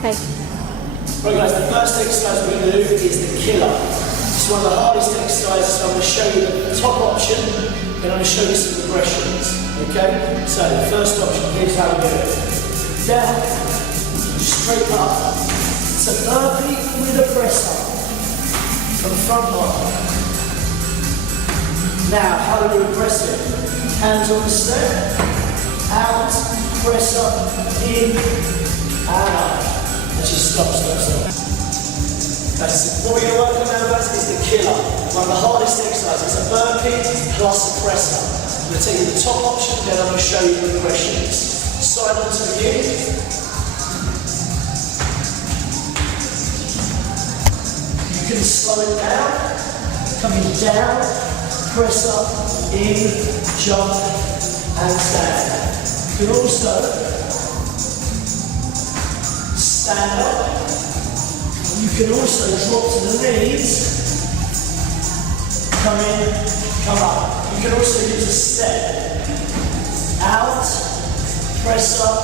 Okay. Right guys, the first exercise we're going to do is the killer. It's one of the hardest exercises, so I'm going to show you the top option, then I'm going to show you some progressions. Okay? So the first option, here's how we do it. Down, straight up. It's a burpee with a press up. From front line. Now, how do we press it? Hands on the step, out, press up, in, and up. Just stop. That's what we're going to work on now, guys, is the killer. One of the hardest exercises. It's a burpee plus a press up. I'm going to take you the top option, then I'm going to show you the progressions. Side on to begin. You can slow it down. Coming down, press up, in, jump, and stand. You can also stand up. You can also drop to the knees. Come in, come up. You can also use a step. Out, press up,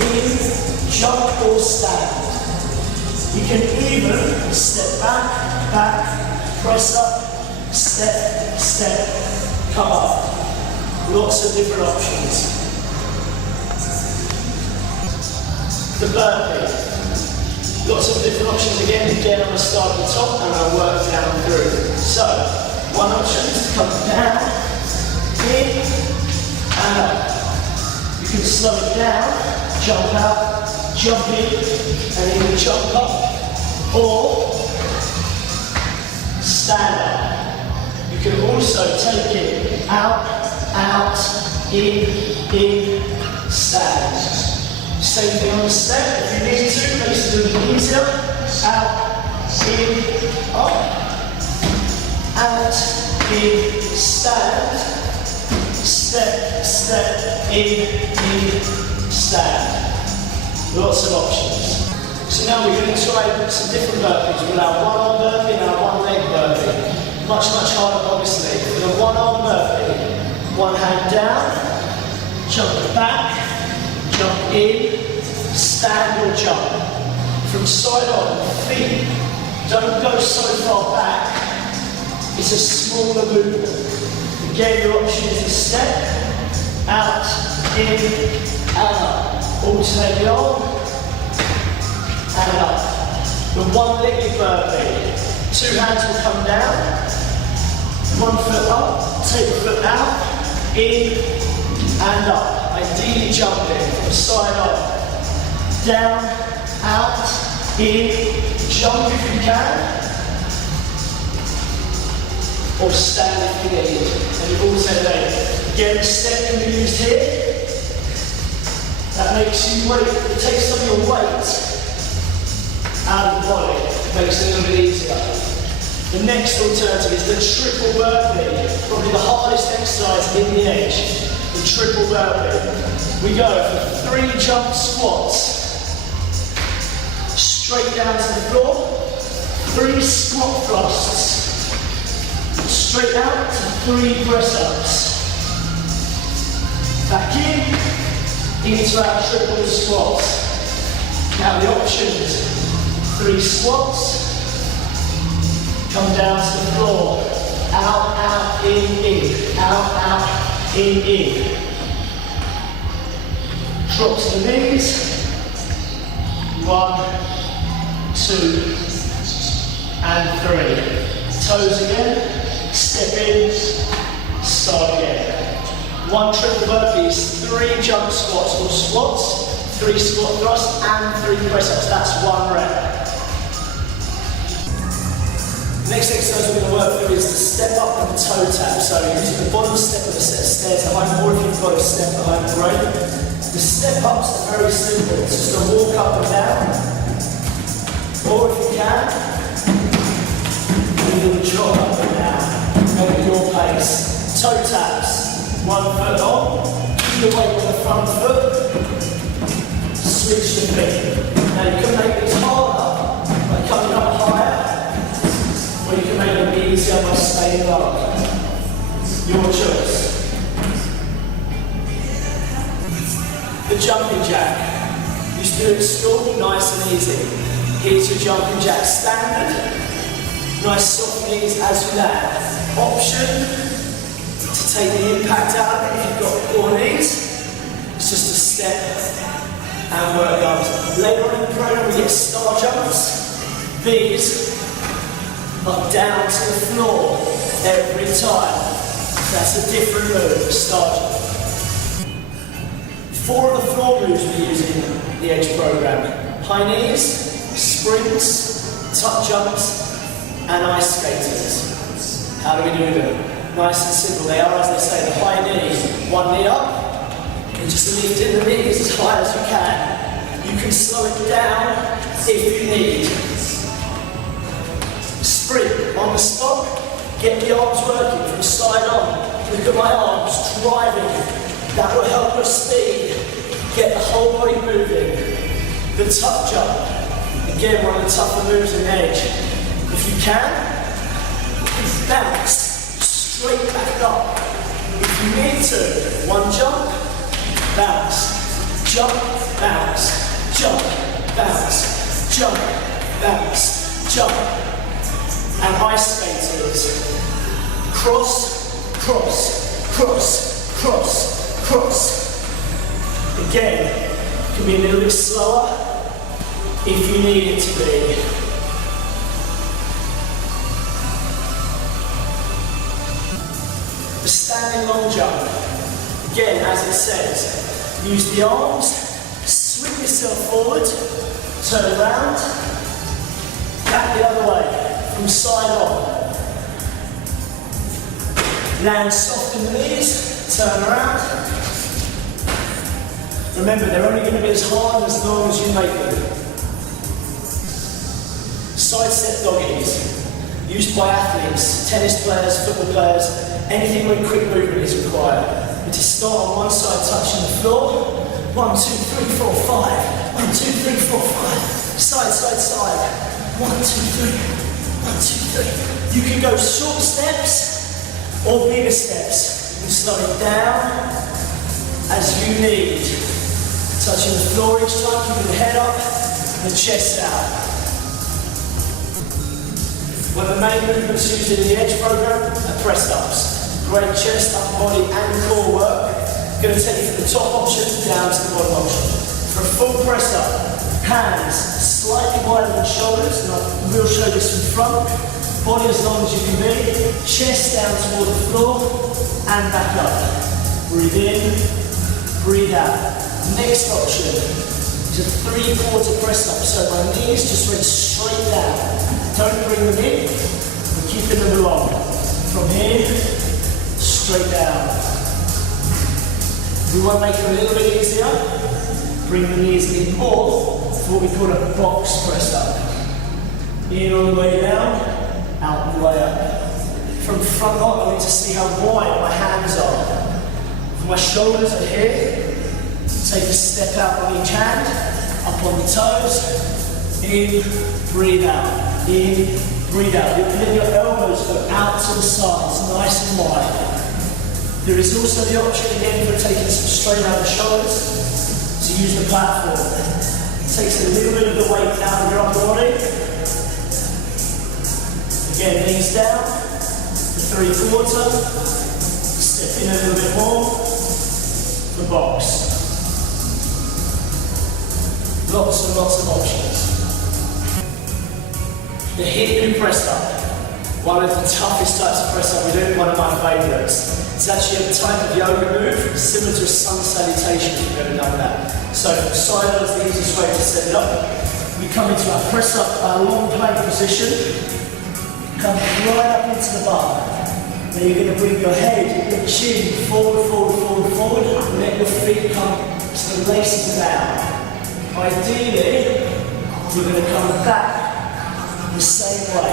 in, jump or stand. You can even step back, press up, step, come up. Lots of different options. The burpee. Lots of different options again. Again, I'm going to start at the top and I'll work down through. So, one option is to come down, in, and up. You can slow it down, jump out, jump in, and then jump up, or stand up. You can also take it out, in, stand. Same thing on the step, if you need to, makes it a little easier. Out, in, up, out, in, stand, step, in, stand. Lots of options. So now we're going to try some different burpees. We'll have one arm burpee and our one leg burpee. Much harder, obviously. For the one arm burpee, one hand down, jump back, jump in, stand or jump. From side on, feet don't go so far back. It's a smaller movement. Again, your option is a step, out, in, and up. Alternate the arm, and up. The one-legged burpee. Two hands will come down. 1 foot up, take the foot out, in, and up. Ideally jumping from side up. Down, out, in, jump if you can. Or stand if you need. And you alternate. Again, the step can be used here. That makes you weight, it takes some of your weight out of the body. Makes it a little bit easier. The next alternative is the triple burpee. Probably the hardest exercise in the edge. The triple burpee. We go for 3 jump squats. Straight down to the floor. 3 squat thrusts. Straight out to 3 press ups. Back in, into our triple squats. Now the options. 3 squats. Come down to the floor. Out, in. Out, in. Drop to the knees. 1, 2, and 3. Toes again. Step in. Start again. 1 triple burpee is 3 jump squats or squats, 3 squat thrusts, and 3 press ups. That's 1 rep. Next exercise we're going to work through is the step up and toe tap. So using the bottom step of a set of stairs at home, or if you've got a step at home, great. The step ups are very simple. It's just a walk up and down. Or if you can, you can jog up and down. Go at your pace. Toe taps. 1 foot on. Keep your weight on the front foot. Switch the feet. Now you can make this harder by coming up higher. Or you can make it easier by staying low. Your choice. The jumping jack. Used used to do at school, nice and easy. Here's your jumping jack standard. Nice soft knees as you land. Option to take the impact out of it if you've got poor knees. It's just a step and work up. Later on in the program we get star jumps. These are down to the floor every time. That's a different move, star jump. 4 of the floor moves we use in the Edge program. High knees, sprints, tuck jumps, and ice skaters. How do we do them? Nice and simple. They are, as they say, the high knee. One knee up, and just lift in the knees as high as you can. You can slow it down if you need. Sprint on the spot. Get the arms working from side on. Look at my arms driving. That will help us speed. Get the whole body moving. The tuck jump. Again, one of the tougher moves in Edge. If you can, bounce straight back up. If you need to, one jump, bounce, jump, bounce, jump, bounce, jump, bounce, jump. And ice skaters. Cross, cross, cross, cross, cross. Again, it can be a little bit slower if you need it to be. The standing long jump. Again, as it says, use the arms, swing yourself forward, turn around, back the other way, from side on. Land soft in the knees, turn around. Remember, they're only going to be as hard as long as you make them. Side step doggies, used by athletes, tennis players, football players, anything where quick movement is required. We just start on one side touching the floor. 1, 2, 3, 4, 5. 1, 2, 3, 4, 5. Side, side, side. 1, 2, 3. 1, 2, 3. You can go short steps or bigger steps. You can slow it down as you need. Touching the floor each time, keeping the head up, the chest out. One of the main movements used in the Edge program are press-ups. Great chest, upper body and core work. Going to take you from the top option down to the bottom option. For a full press-up, hands slightly wider than shoulders, and we'll show this from front. Body as long as you can be. Chest down toward the floor and back up. Breathe in, breathe out. Next option is a 3/4 press up. So my knees just went straight down. Don't bring them in, we're keeping them along. From here, straight down. We want to make it a little bit easier. Bring the knees in more for what we call a box press up. In on the way down, out the way up. From front on, I need to see how wide my hands are. For my shoulders are here. Take a step out on each hand, up on the toes, in, breathe out, in, breathe out. You let your elbows go out to the sides, nice and wide. There is also the option again for taking some strain out of the shoulders, to use the platform. It takes a little bit of the weight down your upper body. Again, knees down, the 3/4, step in a little bit more, the box. Lots and lots of options. The hip press up. One of the toughest types of press up we do, one of my favourites. It's actually a type of yoga move, similar to a sun salutation if you've ever done that. So from side on is the easiest way to set it up. We come into our press up, our long plank position. Come right up into the bar. Now you're going to bring your head, your chin forward, forward, forward, forward. Let your feet come to the laces down. Ideally, we're going to come back the same way.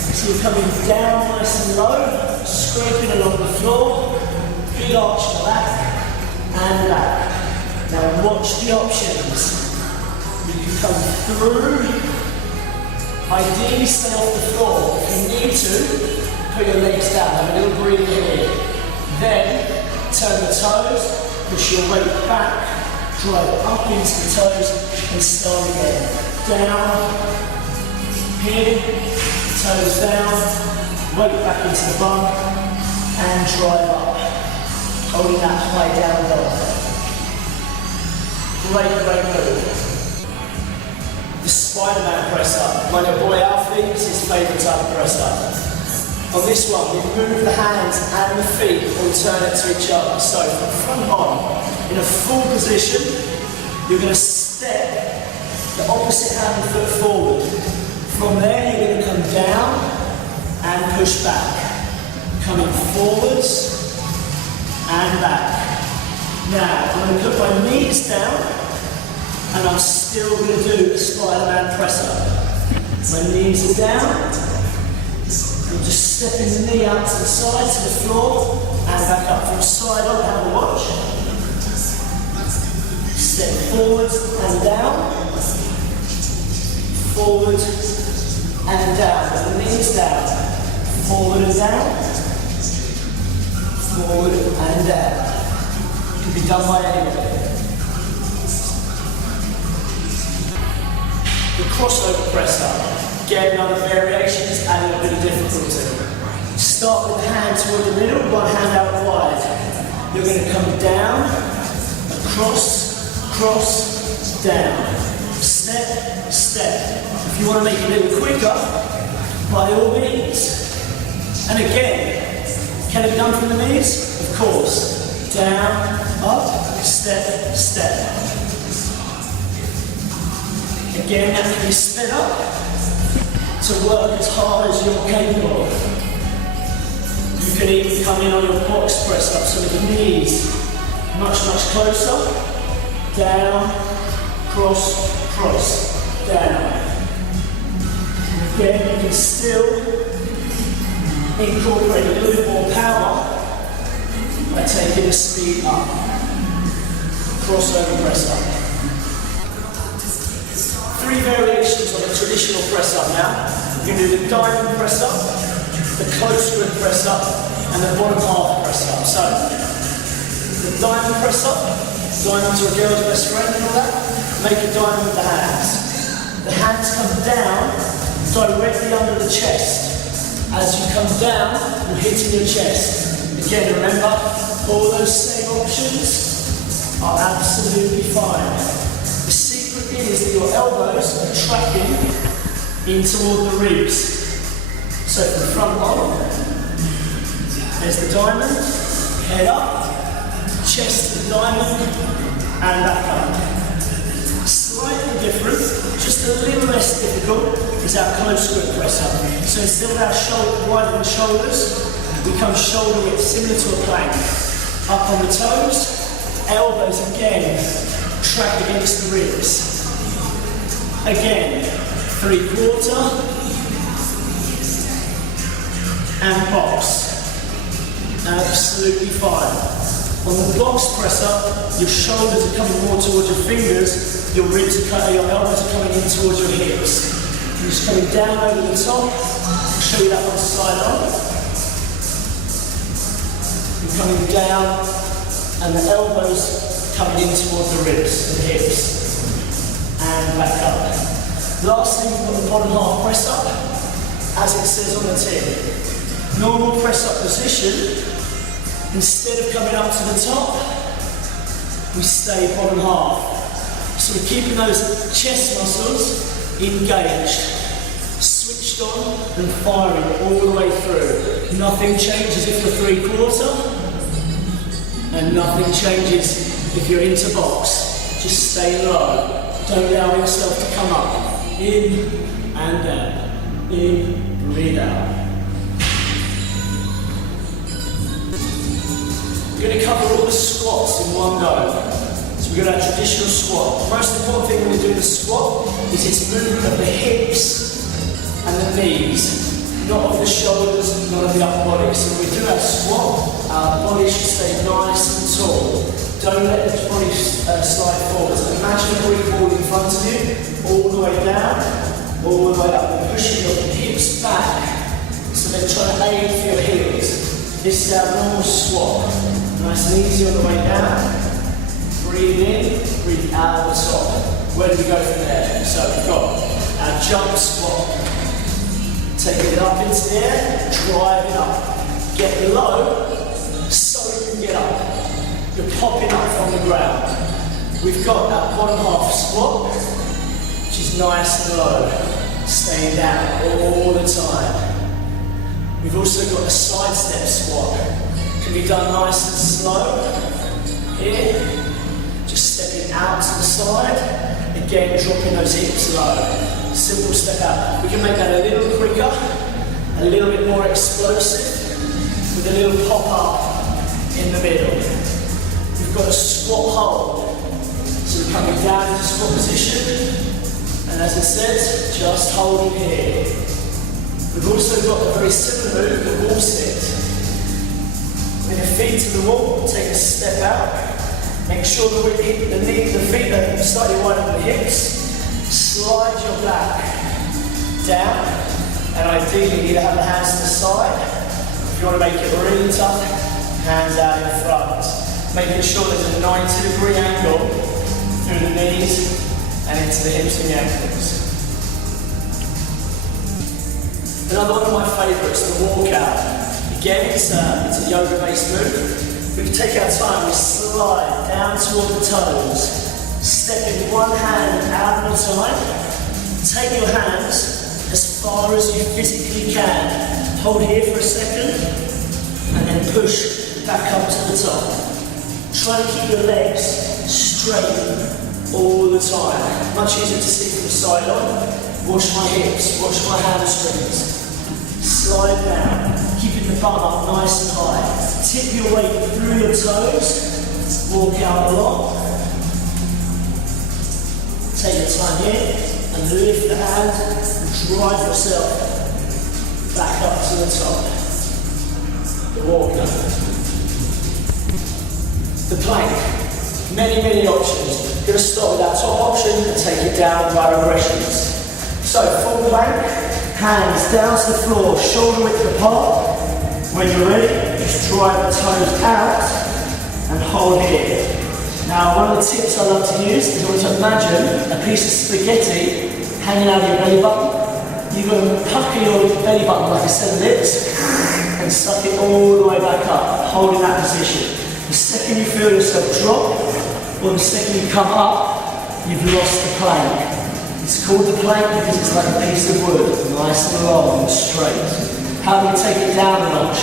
So you're coming down nice and low, scraping along the floor, big arch to the back and back. Now watch the options. You can come through, ideally stay off the floor. If you need to, put your legs down, have a little breathe here. Then turn the toes, push your weight back drive up into the toes and start again. Down, here, toes down, weight back into the bum and drive up. Holding that high down dog. Great move. The Spider-Man press up. My little boy Alfie, it's his favourite type of press up. On this one, we move the hands and the feet alternate to each other. So from front on, in a full position, you're going to step the opposite hand and foot forward. From there, you're going to come down and push back. Coming forwards and back. Now, I'm going to put my knees down and I'm still going to do a Spider-Man press up. My knees are down. I'm just stepping the knee out to the side, to the floor, and back up from side on, have a watch. Step forward and down. Forward and down. The knees down. Forward and down. Forward and down. It can be done by anybody. The crossover press up. Again, another variation, just adding a bit of difficulty. Start with the hand toward the middle, one hand out wide. You're going to come down, across, cross, down. Step, step. If you want to make it a little quicker, by all means. And again, can it be done from the knees? Of course. Down, up, step, step. Again, that can be sped up to work as hard as you're capable. You can even come in on your box press up, so with the knees much closer. Down, cross, cross, down. And again, you can still incorporate a little bit more power by taking the speed up. Crossover press up. 3 variations on the traditional press up now. We're going to do the diamond press up, the close grip press up, and the bottom half press up. So, the diamond press up, diamonds are a girl's best friend and all that. Make a diamond with the hands. The hands come down directly under the chest. As you come down, you're hitting your chest. Again, remember, all those same options are absolutely fine. The secret is that your elbows are tracking in toward the ribs. So from the front on, there's the diamond, head up, chest to the diamond, and back up. Slightly different, just a little less difficult, is our close grip press up. So instead of our shoulder widening shoulders, we come shoulder width, similar to a plank. Up on the toes, elbows again, track against the ribs. Again, 3/4 and box. Absolutely fine. On the box press up, your shoulders are coming more towards your fingers, your ribs are your elbows are coming in towards your hips. You're just coming down over the top. I'll show you that one side on. You're coming down, and the elbows coming in towards the ribs and hips. And back up. Last thing, on the bottom half press up, as it says on the tin. Normal press up position, instead of coming up to the top, we stay bottom half. So we're keeping those chest muscles engaged, switched on and firing all the way through. Nothing changes if you're 3/4, and nothing changes if you're into box. Just stay low. Don't allow yourself to come up. In and down. In, breathe out. We're going to cover all the squats in one go. So we're going to have traditional squat. The most important thing when we do the squat is its movement of the hips and the knees. Not of the shoulders, not of the upper body. So when we do our squat, our body should stay nice and tall. Don't let the body slide forward. So imagine a brick wall in front of you, all the way down, all the way up. And pushing your hips back, so they're trying to aim for your heels. This is our normal squat. Nice and easy on the way down. Breathe Breathe in, breathe out of the top. Where do we go from there? So we've got our jump squat. Taking it up into the air, drive it up. Get low, so you can get up. You're popping up from the ground. We've got that bottom half squat, which is nice and low. Staying down all the time. We've also got a side step squat. Can be done nice and slow. Here, just stepping out to the side. Again, dropping those hips low. Simple step out. We can make that a little quicker, a little bit more explosive, with a little pop up in the middle. We've got a squat hold. So we're coming down into squat position. And as I said, just holding here. We've also got a very similar move, the wall sit. With your feet to the wall, take a step out. Make sure that the feet are slightly wider than the hips. Slide your back down. And ideally, either have the hands to the side. If you want to make it really tough, hands out in front. Making sure there's a 90-degree angle through the knees and into the hips and the ankles. Another one of my favourites, the walkout. Again, it's a yoga-based move. We can take our time, we slide down toward the toes, stepping one hand out at a time. Take your hands as far as you physically can. Hold here for a second, and then push back up to the top. Try to keep your legs straight all the time. Much easier to see from the side on. Wash my hips, wash my hamstrings. Slide down, keeping the bum up nice and high. Tip your weight through your toes. Walk out a lot. Take your time here and lift the hand and drive yourself back up to the top. The walker. The plank. Many options. We're going to start with our top option and take it down by regressions. So, full plank, hands down to the floor, shoulder width apart. When you're ready, just drive the toes out and hold here. Now, one of the tips I love to use is always imagine a piece of spaghetti hanging out of your belly button. You're going to pucker your belly button like a set of lips and suck it all the way back up, holding that position. The second you feel yourself drop, or the second you come up, you've lost the plank. It's called the plank because it's like a piece of wood, nice and long and straight. How do we take it down a notch?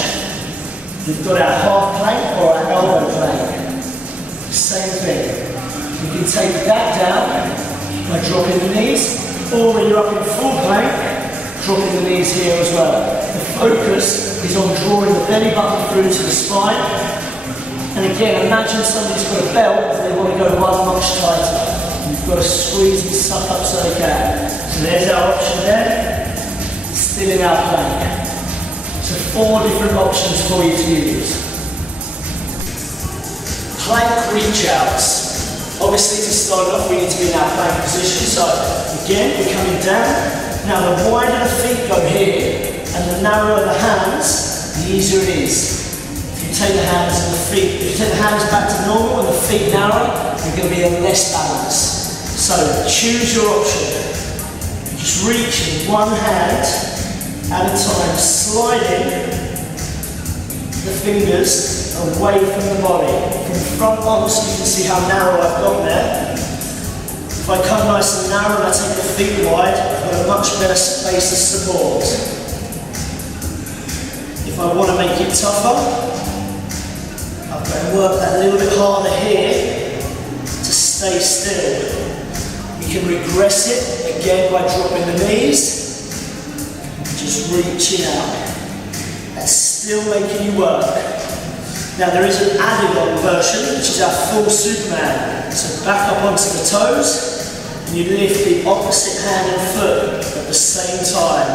We've got our half plank or our elbow plank. Same thing. You can take that down by dropping the knees, or when you're up in full plank, dropping the knees here as well. The focus is on drawing the belly button through to the spine. And again, imagine somebody's got a belt and they want to go one notch tighter. You've got to squeeze and suck up so they can. So there's our option there. Still in our plank. So 4 different options for you to use. Plank reach outs. Obviously to start off we need to be in our plank position. So again, we're coming down. Now the wider the feet go here and the narrower the hands, the easier it is. If you take the hands and the feet, if you take the hands back to normal and the feet narrow, you're going to be in less balance. So choose your option. Just reaching one hand at a time, sliding the fingers away from the body. From the front on, so you can see how narrow I've gone there. If I come nice and narrow and I take the feet wide, I've got a much better space of support. If I want to make it tougher, I've got to work that a little bit harder here to stay still. You can regress it again by dropping the knees, just reaching out. That's still making you work. Now there is an added on version, which is our full Superman. So back up onto the toes, and you lift the opposite hand and foot at the same time.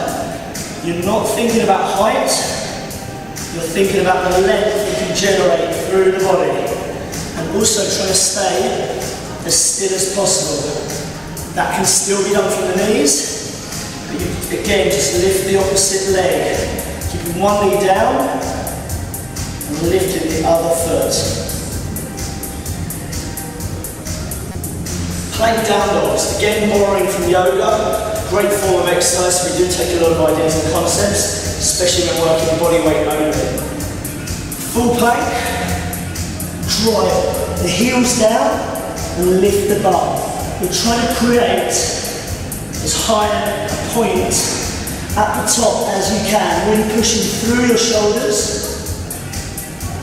You're not thinking about height, you're thinking about the length you can generate through the body. And also trying to stay as still as possible. That can still be done from the knees, but you, again, just lift the opposite leg. Keeping one knee down, and lifting the other foot. Plank down dogs, again borrowing from yoga, great form of exercise, so we do take a lot of ideas and concepts, especially when working body weight only. Full plank, drive the heels down and lift the bum. We're trying to create as high a point at the top as you can, really pushing through your shoulders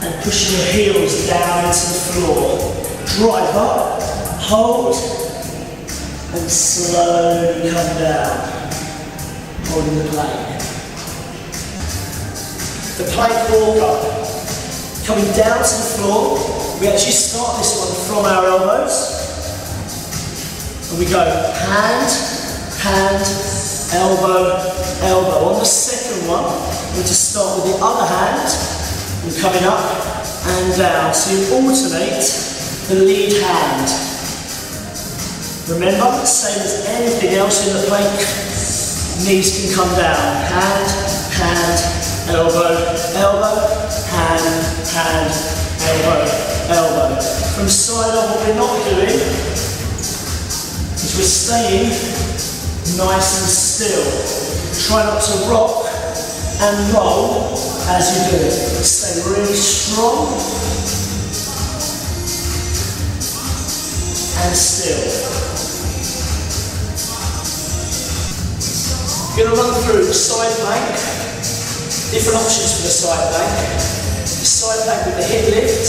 and pushing your heels down into the floor. Drive up, hold, and slowly come down, holding the plank. The plank walker. Coming down to the floor, we actually start this one from our elbows. And we go hand, hand, elbow, elbow. On the second one, we're to start with the other hand, and coming up and down. So you alternate the lead hand. Remember, same as anything else in the plank, knees can come down. Hand, hand, elbow, elbow, hand, hand, elbow, elbow. From side on, what we're not doing is we're staying nice and still. Try not to rock and roll as you do it. Stay really strong and still. We're going to run through the side plank, different options for the side plank. The side plank with the hip lift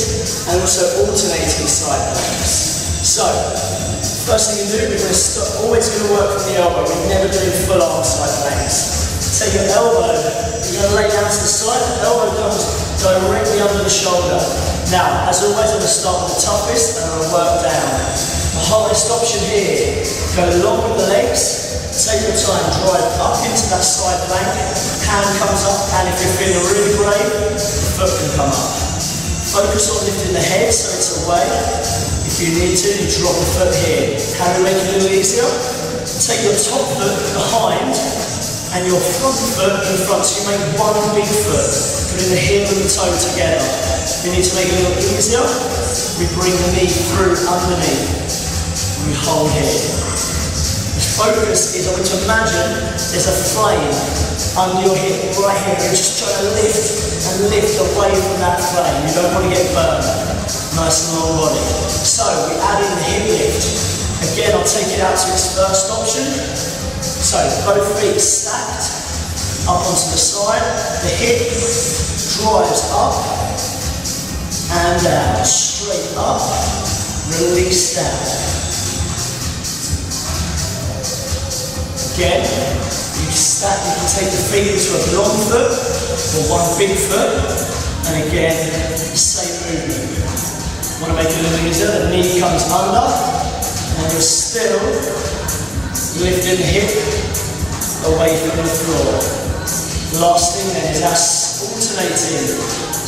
and also alternating side planks. So, first thing you do, we're always going to work from the elbow. We're never doing full arm side planks. Take your elbow, you're going to lay down to the side, the elbow comes directly under the shoulder. Now, as always, I'm going to start with the toughest and I'm going to work down. The hardest option here, go long with the legs. Take your time, drive up into that side plank, hand comes up, and if you're feeling really brave, the foot can come up. Focus on lifting the head so it's away. If you need to, you drop the foot here. How do we make it a little easier? Take your top foot behind and your front foot in front, so you make one big foot, putting the heel and the toe together. If you need to make it a little easier, we bring the knee through underneath. We hold here. Focus is, I want you to imagine there's a flame under your hip right here. You're just trying to lift and lift away from that flame. You don't want to get burned. Nice and long body. So we add in the hip lift. Again, I'll take it out to its first option. So both feet stacked up onto the side. The hip drives up and down. Straight up, release down. Again, you can take the feet into a long foot or one big foot, and again, same movement. Want to make it a little easier, the knee comes under, and you're still lifting the hip away from the floor. The last thing then is our alternating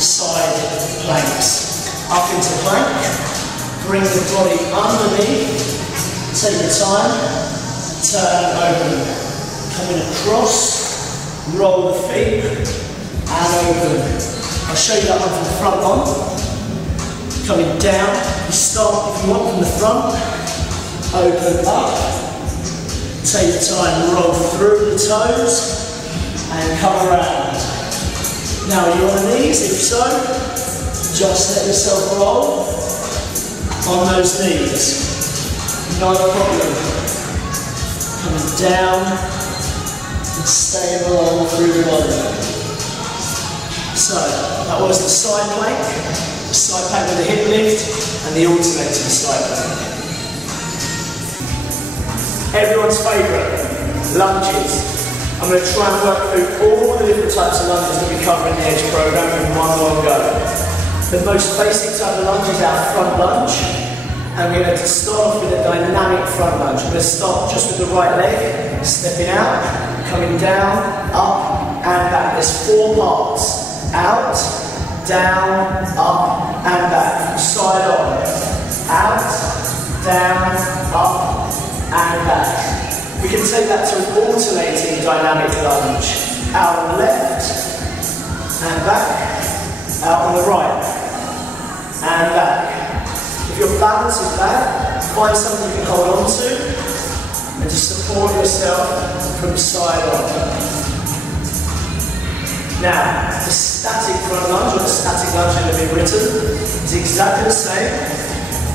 side planks. Up into plank, bring the body underneath, take your time, turn open, coming across, roll the feet, and open. I'll show you that one from the front on. Coming down, you start, if you want, from the front, open up, take your time, roll through the toes, and come around. Now, are you on the knees? If so, just let yourself roll on those knees. No problem. Coming down and staying along through the body. So, that was the side plank with the hip lift, and the alternating side plank. Everyone's favourite, lunges. I'm going to try and work through all the different types of lunges that we cover in the Edge programme in one long go. The most basic type of lunge is our front lunge. And we're going to start off with a dynamic front lunge. We're going to start just with the right leg, stepping out, coming down, up and back. There's 4 parts. Out, down, up and back. From side on. Out, down, up and back. We can take that to an alternating dynamic lunge. Out on the left and back. Out on the right and back. If your balance is bad, Find something you can hold on to and just support yourself from side on. Now, the static front lunge, or the static lunge that will be written, is exactly the same,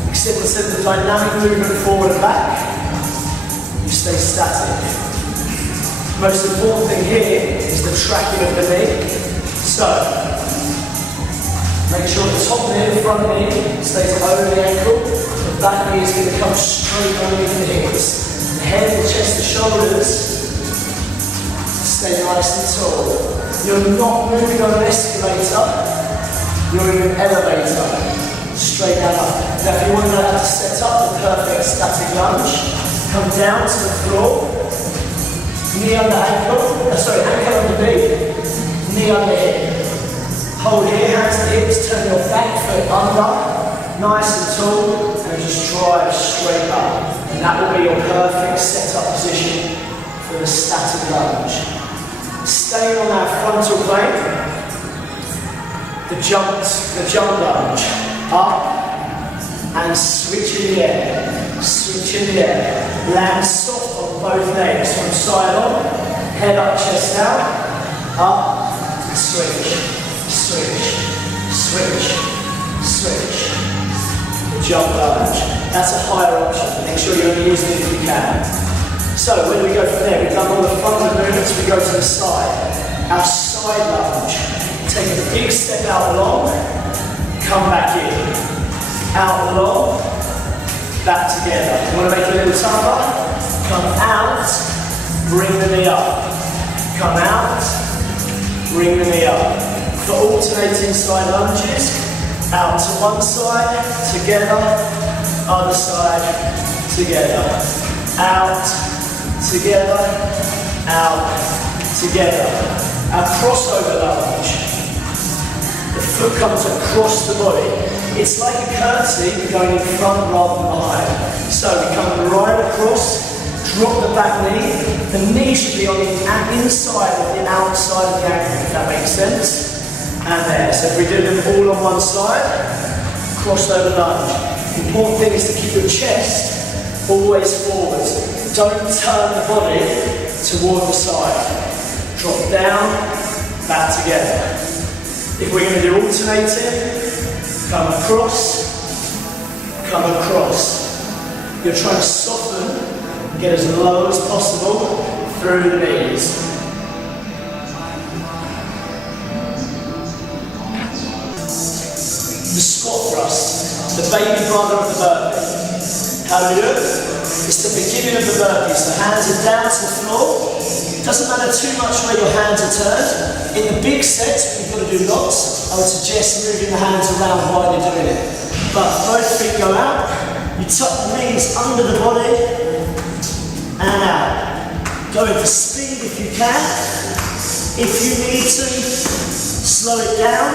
except instead of the dynamic movement forward and back, you stay static. Most important thing here is the tracking of the knee. So, make sure the top knee, the front knee, stays over the ankle. The back knee is going to come straight underneath the hips. The head, the chest, the shoulders stay nice and tall. You're not moving on an escalator, you're in an elevator, straight down up. Now if you want to know how to set up the perfect static lunge, come down to the floor, knee under ankle, ankle under knee under hip. Hold here, hands to hips, turn your back foot under, nice and tall, and just drive straight up. And that will be your perfect setup position for the static lunge. Staying on that frontal plane, the jump lunge, up and switch in the air, switch in the air, land soft on both legs, from side on, head up, chest out, up, switch, switch, switch, switch, jump lunge. That's a higher option, make sure you're only using it if you can. So when we go from there, we've done all the front movements, we go to the side. Our side lunge. Take a big step out long, come back in. Out long, back together. You want to make it a little tougher? Come out, bring the knee up. Come out, bring the knee up. For alternating side lunges, out to one side, together, other side, together. Out, together, out, together. Our crossover lunge. The foot comes across the body. It's like a curtsy, but going in front rather than behind. So we come right across, drop the back knee. The knee should be on the inside of the outside of the ankle, if that makes sense. And there. So if we do them all on one side, crossover lunge. The important thing is to keep your chest always forward. Don't turn the body toward the side. Drop down, back together. If we're going to do alternating, come across, come across. You're trying to soften, get as low as possible through the knees. The squat thrust, the baby brother of the burpee. How do we do it? It's the beginning of the burpees. The hands are down to the floor. It doesn't matter too much where your hands are turned. In the big sets, you've got to do lots. I would suggest moving the hands around while you're doing it. But both feet go out. You tuck the knees under the body and out. Go into speed if you can. If you need to, slow it down.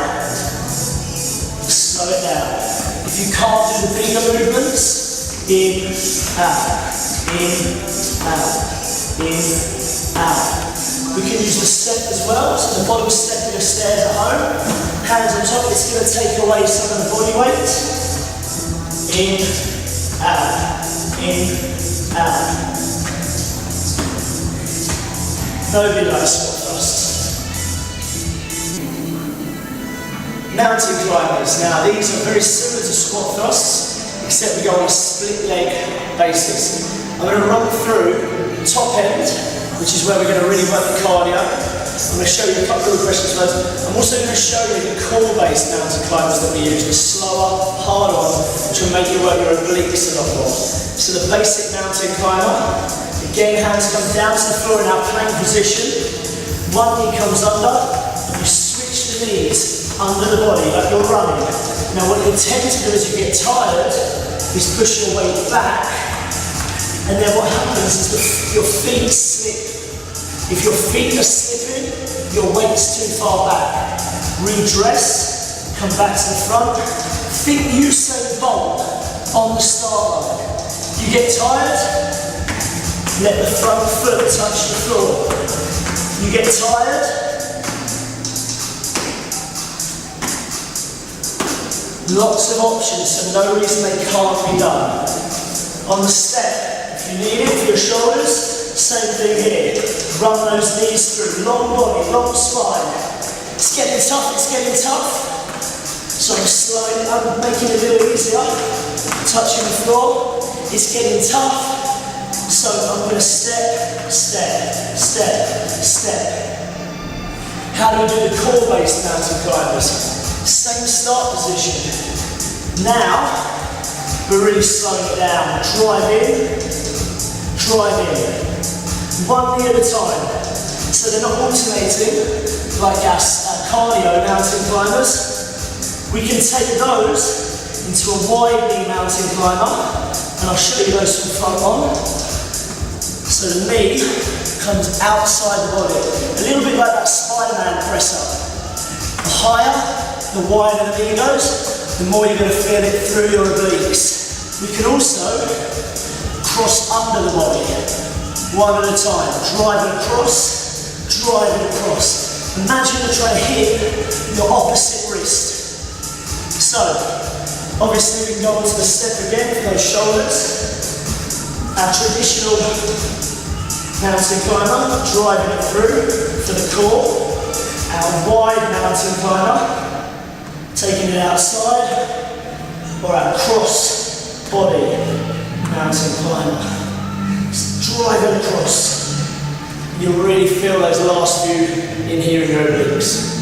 Slow it down. If you can't do the bigger movements, in, out, in, out, in, out. We can use the step as well, so the bottom step of your stairs at home. Hands on top, it's going to take away some of the body weight. In, out, out. No below squat thrust. Mountain climbers. Now these are very similar to squat thrusts, except we go on a split leg basis. I'm going to run through the top end, which is where we're going to really work the cardio. I'm going to show you a couple of questions first. I'm also going to show you the core-based mountain climbers that we use, the slower, harder one, which will make you work your obliques a lot more. So the basic mountain climber, again, hands come down to the floor in our plank position. One knee comes under, you switch the knees under the body like you're running. Now what you tend to do as you get tired is push your weight back, and then what happens is your feet slip. If your feet are slipping, your weight's too far back. Redress, come back to the front. Think Usain Bolt on the start line. You get tired, let the front foot touch the floor. You get tired, lots of options, so no reason they can't be done. On the step, if you need it for your shoulders, same thing here. Run those knees through, long body, long spine. It's getting tough, it's getting tough. So I'm making it a little easier. Touching the floor, it's getting tough. So I'm going to step, step, step, step. How do we do the core-based mountain climbers? Same start position. Now, we're really slowing it down. Drive in, drive in. One knee at a time. So they're not alternating like our cardio mountain climbers. We can take those into a wide knee mountain climber, and I'll show you those from front on. So the knee comes outside the body, a little bit like that Spider-Man press up. The higher, the wider the knee goes, the more you're going to feel it through your obliques. We can also cross under the body, one at a time, drive it across, drive it across. Imagine you're trying to hit your opposite wrist. So, obviously we can go onto the step again for those shoulders. Our traditional mountain climber, driving it through for the core. Our wide mountain climber, taking it outside. Or our cross body mountain climber. Just drive it across. You'll really feel those last few in here in your obliques.